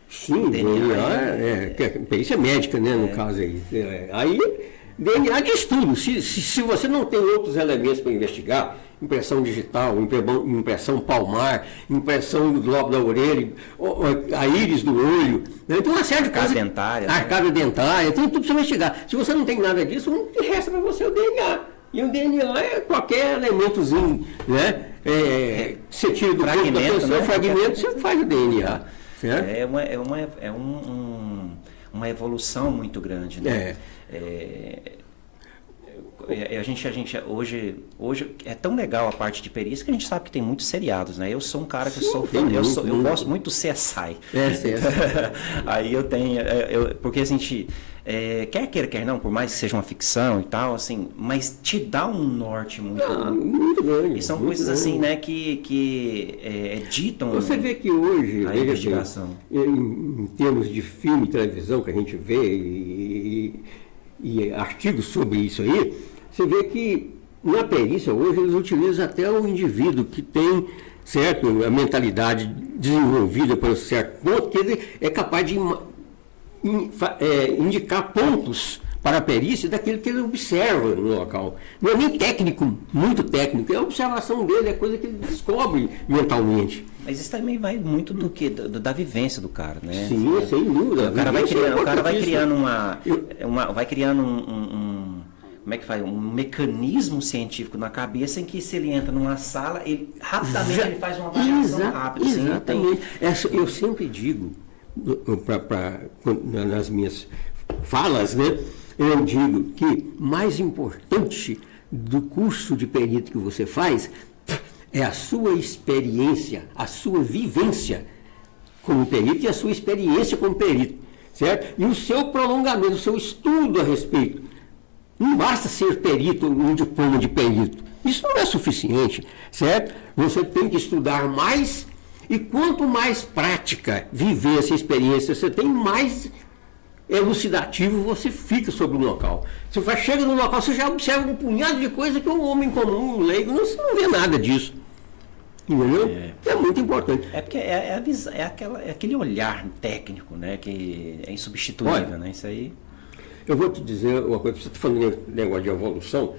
Sim, o DNA perícia médica, né, no caso aí. Aí, DNA de estudo. Se você não tem outros elementos para investigar, impressão digital, impressão palmar, impressão do globo da orelha, a íris do olho, né? Então uma série de coisas. Arcada dentária, tem tudo para investigar. Se você não tem nada disso, não resta para você o DNA. E o DNA é qualquer elementozinho, né? Você tira do corpo da pessoa, fragmento, você faz o DNA. Certo? É uma evolução muito grande, né? A gente hoje é tão legal a parte de perícia que a gente sabe que tem muitos seriados, né? Eu sou um cara que sou fã, eu gosto muito do CSI. CSI. Aí eu tenho, porque a gente quer queira, quer não, por mais que seja uma ficção e tal, assim, mas te dá um norte muito grande. E são muito coisas grande. assim, né, que ditam Você vê que hoje, a investigação. Em termos de filme e televisão que a gente vê e artigos sobre isso aí, você vê que na perícia hoje eles utilizam até o indivíduo que tem, certo, a mentalidade desenvolvida por um certo ponto, que ele é capaz de indicar pontos para a perícia daquilo que ele observa no local. Não é nem técnico, muito técnico, é a observação dele, é coisa que ele descobre mentalmente. Mas isso também vai muito do que da vivência do cara, né? Sim, sem dúvida. O cara vai criando vai criando como é que faz? Um mecanismo científico na cabeça em que se ele entra numa sala, ele rapidamente ele faz uma avaliação rápida. Exatamente. Eu sempre digo, nas minhas falas, né? Eu digo que mais importante do curso de perito que você faz é a sua experiência, a sua vivência como perito e a sua experiência como perito, certo? E o seu prolongamento, o seu estudo a respeito. Não basta ser perito, um diploma de perito. Isso não é suficiente, certo? Você tem que estudar mais e quanto mais prática, vivência, experiência você tem, mais elucidativo você fica sobre o local. Você chega no local, você já observa um punhado de coisa que o homem comum, o leigo, você não vê nada disso. Entendeu? É muito importante. É porque é aquele olhar técnico, né? Que é insubstituível, Olha, né? Isso aí. Eu vou te dizer uma coisa, você está falando de negócio de evolução.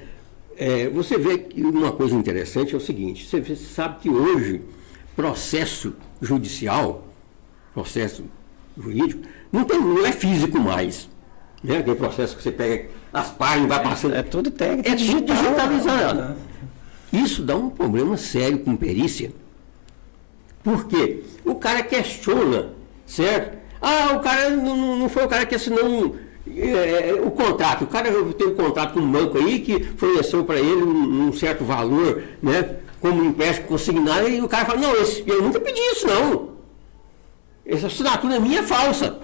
Você vê que uma coisa interessante é o seguinte, você sabe que hoje processo judicial, processo jurídico, não é físico mais. Né? Aquele processo que você pega as páginas e vai passando. É tudo técnico. É tudo digitalizado. Isso dá um problema sério com perícia. Por quê? O cara questiona, certo? O cara não foi o cara que assinou o contrato. O cara tem um contrato com um banco aí que forneceu para ele um certo valor, né? Como empréstimo consignado, e o cara fala, não, eu nunca pedi isso, não. Essa assinatura minha é falsa.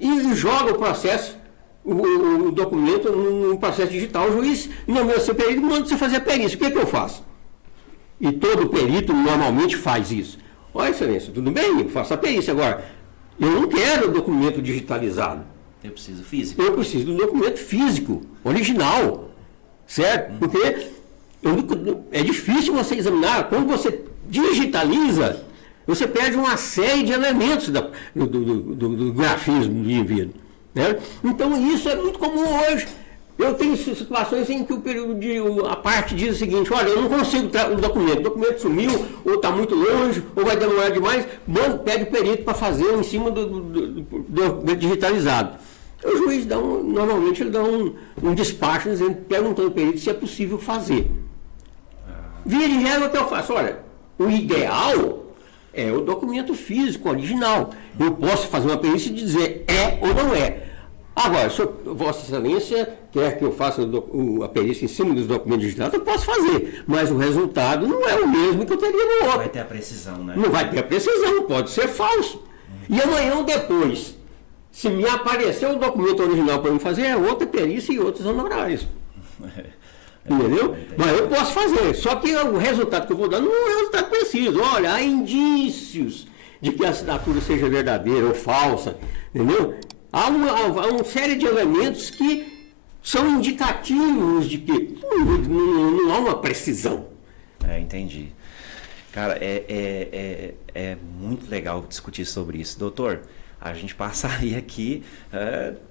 E joga o processo, o documento no processo digital. O juiz nomeia seu perito e manda você fazer a perícia. O que eu faço? E todo perito normalmente faz isso. Olha, excelência, tudo bem, eu faço a perícia. Agora, eu não quero o documento digitalizado. Eu preciso físico. Eu preciso do documento físico, original. Certo? Porque é difícil você examinar. Quando você digitaliza, você perde uma série de elementos do grafismo do indivíduo. Né? Então, isso é muito comum hoje. Eu tenho situações em que a parte diz o seguinte, olha, eu não consigo o documento sumiu, ou está muito longe, ou vai demorar demais, pede o perito para fazer em cima do digitalizado. O juiz normalmente ele dá um despacho perguntando ao perito se é possível fazer. Via de regra, o que eu faço? Olha, o ideal é o documento físico, original. Eu posso fazer uma perícia e dizer é ou não é. Agora, se Vossa Excelência quer que eu faça a perícia em cima dos documentos digitais, eu posso fazer. Mas o resultado não é o mesmo que eu teria no outro. Não vai ter a precisão, né? Não vai ter a precisão, pode ser falso. E amanhã ou depois, se me aparecer o documento original para eu fazer, é outra perícia e outros honorários. Entendeu? Mas eu posso fazer. Só que o resultado que eu vou dar não é um resultado preciso. Olha, há indícios de que a assinatura seja verdadeira ou falsa. Entendeu? Há uma série de elementos que são indicativos de que não há uma precisão. Entendi. Cara, é muito legal discutir sobre isso. Doutor, a gente passaria aqui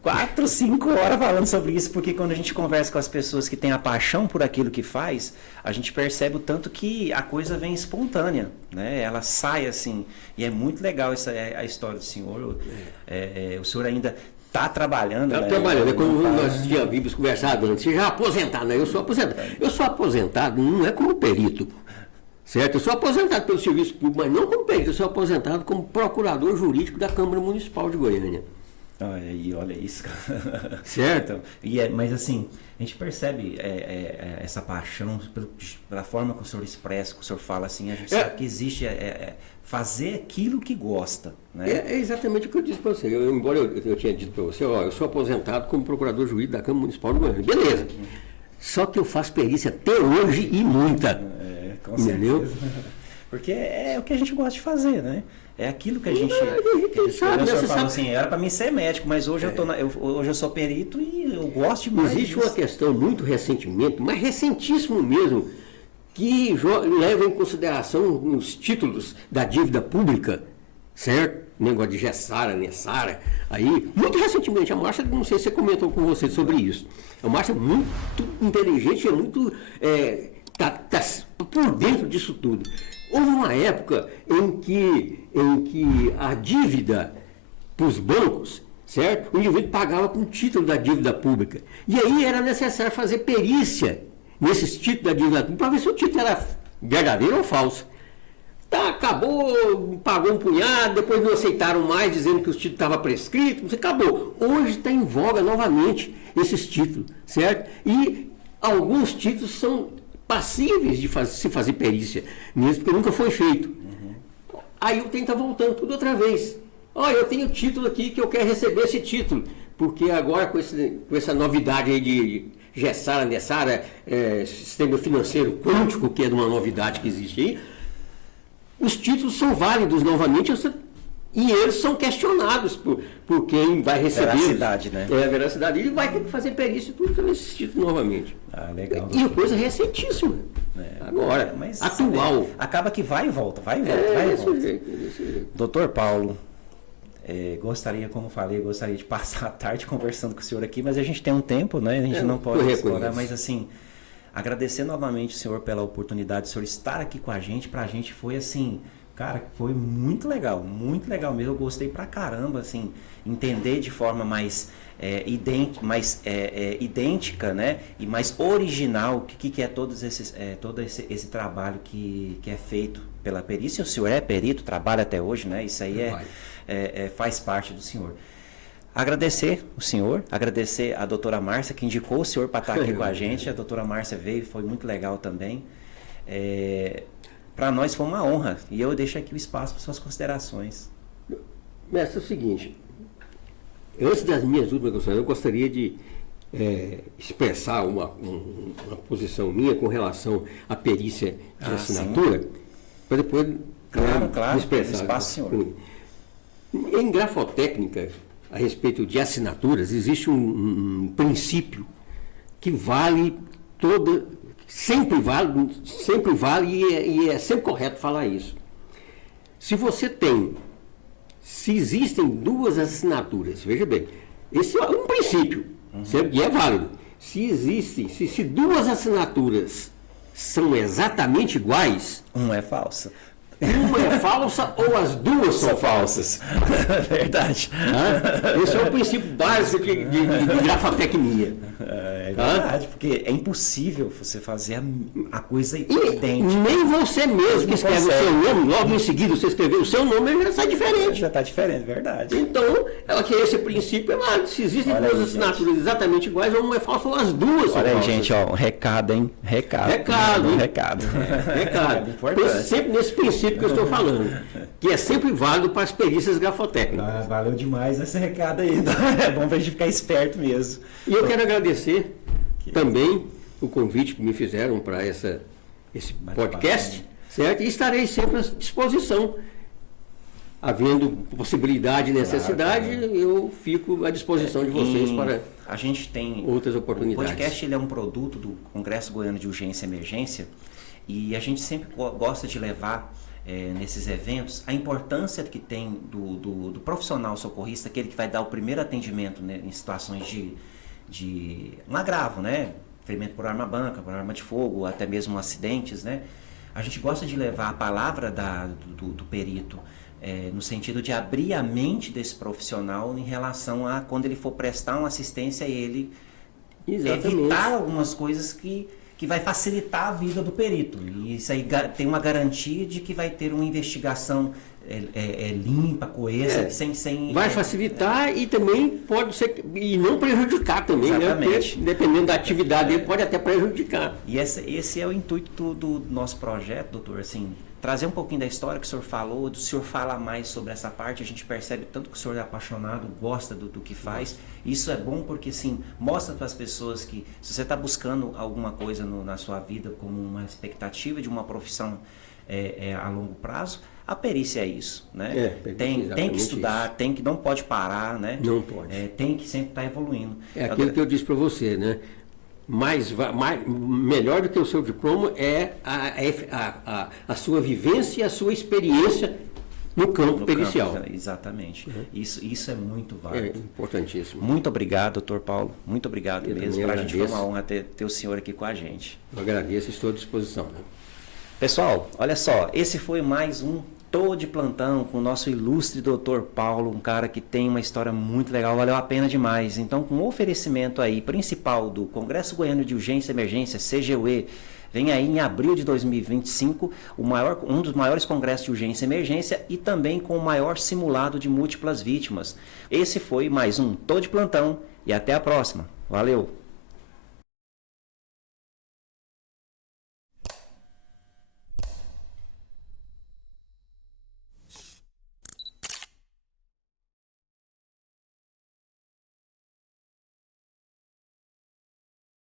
4, 5 horas falando sobre isso, porque quando a gente conversa com as pessoas que têm a paixão por aquilo que faz, a gente percebe o tanto que a coisa vem espontânea, né? Ela sai assim, e é muito legal a história do senhor. O senhor ainda está trabalhando. Está trabalhando, é como nós já vimos conversado antes. Você já é aposentado, né? Eu sou aposentado. Eu sou aposentado, não é como perito. Certo? Eu sou aposentado pelo serviço público, mas não como perito, eu sou aposentado como procurador jurídico da Câmara Municipal de Goiânia. Olha isso. Certo? Então, mas assim, a gente percebe essa paixão pela forma que o senhor expressa, que o senhor fala assim, a gente sabe que existe fazer aquilo que gosta. Né? É exatamente o que eu disse para você. Embora eu tinha dito para você, eu sou aposentado como procurador juiz da Câmara Municipal de Goiânia. Beleza. Só que eu faço perícia até hoje e muita. Com entendeu? certeza. Porque é o que a gente gosta de fazer, né? É aquilo que a gente. sabe, o senhor você fala sabe. assim, era para mim ser médico, mas hoje, hoje eu sou perito e eu gosto demais. Existe disso. uma questão muito recentemente, mas recentíssimo mesmo, que leva em consideração os títulos da dívida pública, certo? Negócio de Gessara, Nessara, aí, muito recentemente, a Márcia, não sei se você comentou com você sobre isso, a Márcia é muito inteligente, é muito, tá por dentro disso tudo. Houve uma época em que a dívida para os bancos, certo? O indivíduo pagava com o título da dívida pública. E aí era necessário fazer perícia nesses títulos da dívida pública para ver se o título era verdadeiro ou falso. Tá, acabou, pagou um punhado, depois não aceitaram mais, dizendo que os títulos estavam prescritos, acabou. Hoje está em voga novamente esses títulos, certo? E alguns títulos são passíveis de se fazer perícia nisso, porque nunca foi feito. Aí o trem está voltando tudo outra vez. Olha, eu tenho título aqui que eu quero receber esse título, porque agora com essa novidade aí de Gessara, Nessara, sistema financeiro quântico, que é uma novidade que existe aí, os títulos são válidos novamente e eles são questionados por quem vai receber. Veracidade, né? A veracidade. Ele vai ter que fazer perícia por esses títulos novamente. Legal. E coisa recentíssima. Agora, mas, atual. Acaba que vai e volta, vai e volta, vai e volta. Doutor Paulo, gostaria de passar a tarde conversando com o senhor aqui, mas a gente tem um tempo, né? A gente não pode explorar, mas assim, agradecer novamente o senhor pela oportunidade, o senhor estar aqui com a gente, pra gente foi assim, cara, foi muito legal mesmo, eu gostei pra caramba, assim, entender de forma mais idêntica, né, e mais original o que é todo esse trabalho que é feito pela perícia. O senhor é perito, trabalha até hoje, né, isso aí faz parte do senhor. Agradecer o senhor, agradecer a doutora Márcia, que indicou o senhor para estar aqui com a gente. A doutora Márcia veio, foi muito legal também. Para nós foi uma honra. E eu deixo aqui o espaço para suas considerações. Mestre, é o seguinte. Antes das minhas últimas considerações, eu gostaria de expressar uma posição minha com relação à perícia de assinatura, para depois claro, expressar. Espaço, senhor. Em grafotécnica, a respeito de assinaturas, existe um princípio que sempre vale e é sempre correto falar isso. Se existem duas assinaturas, veja bem, esse é um princípio, certo? E é válido. Se duas assinaturas são exatamente iguais, Uma é falsa. uma é falsa ou as duas são falsas. Verdade. Esse é o princípio básico de grafotecnia. É verdade, porque é impossível você fazer a coisa E idêntica. nem você mesmo que escreve o seu nome, logo em seguida você escreveu o seu nome, ele já sai diferente. Já está diferente, verdade. Então, esse princípio é válido. Se existem Olha duas aí, assinaturas exatamente iguais, uma é falsa ou as duas são Olha aí, falsas. gente, ó, um recado, hein? Recado. Recado, hein? Recado. Recado. Importante. Sempre nesse princípio que eu estou falando, que é sempre válido para as perícias grafotécnicas. Valeu demais esse recado aí. É bom pra gente ficar esperto mesmo. E eu quero agradecer também o convite que me fizeram para esse podcast, certo? E estarei sempre à disposição. Havendo possibilidade e necessidade, eu fico à disposição de vocês para a gente tem outras oportunidades. O podcast ele é um produto do Congresso Goiano de Urgência e Emergência e a gente sempre gosta de levar nesses eventos a importância que tem do profissional socorrista, aquele que vai dar o primeiro atendimento, né, em situações de um agravo, né? Ferimento por arma branca, por arma de fogo, até mesmo acidentes, né? A gente gosta de levar a palavra do perito no sentido de abrir a mente desse profissional em relação a quando ele for prestar uma assistência, ele evitar algumas coisas que vai facilitar a vida do perito. E isso aí tem uma garantia de que vai ter uma investigação limpa, coesa, sem vai facilitar e também pode ser, e não prejudicar também, exatamente. né? Porque, dependendo da atividade dele, pode até prejudicar. E esse é o intuito do nosso projeto, doutor, assim, trazer um pouquinho da história que o senhor falou, do senhor falar mais sobre essa parte, a gente percebe tanto que o senhor é apaixonado, gosta do que faz. Isso é bom porque, assim, mostra para as pessoas que se você está buscando alguma coisa na sua vida como uma expectativa de uma profissão a longo prazo, a perícia é isso, né? Tem que estudar, isso. Não pode parar, né? Não pode. Tem que sempre estar evoluindo. É aquilo que eu disse para você, né? Melhor do que o seu diploma é a sua vivência e a sua experiência no campo pericial. Exatamente. Isso é muito válido. É importantíssimo. Muito obrigado, doutor Paulo. Muito obrigado mesmo. Para a gente foi uma honra ter o senhor aqui com a gente. Eu agradeço, estou à disposição. Né? Pessoal, olha só, esse foi mais um Tô de Plantão com o nosso ilustre doutor Paulo, um cara que tem uma história muito legal, valeu a pena demais. Então, com o oferecimento aí principal do Congresso Goiano de Urgência e Emergência, CGUE, vem aí em abril de 2025 um dos maiores congressos de urgência e emergência e também com o maior simulado de múltiplas vítimas. Esse foi mais um Tô de Plantão e até a próxima. Valeu!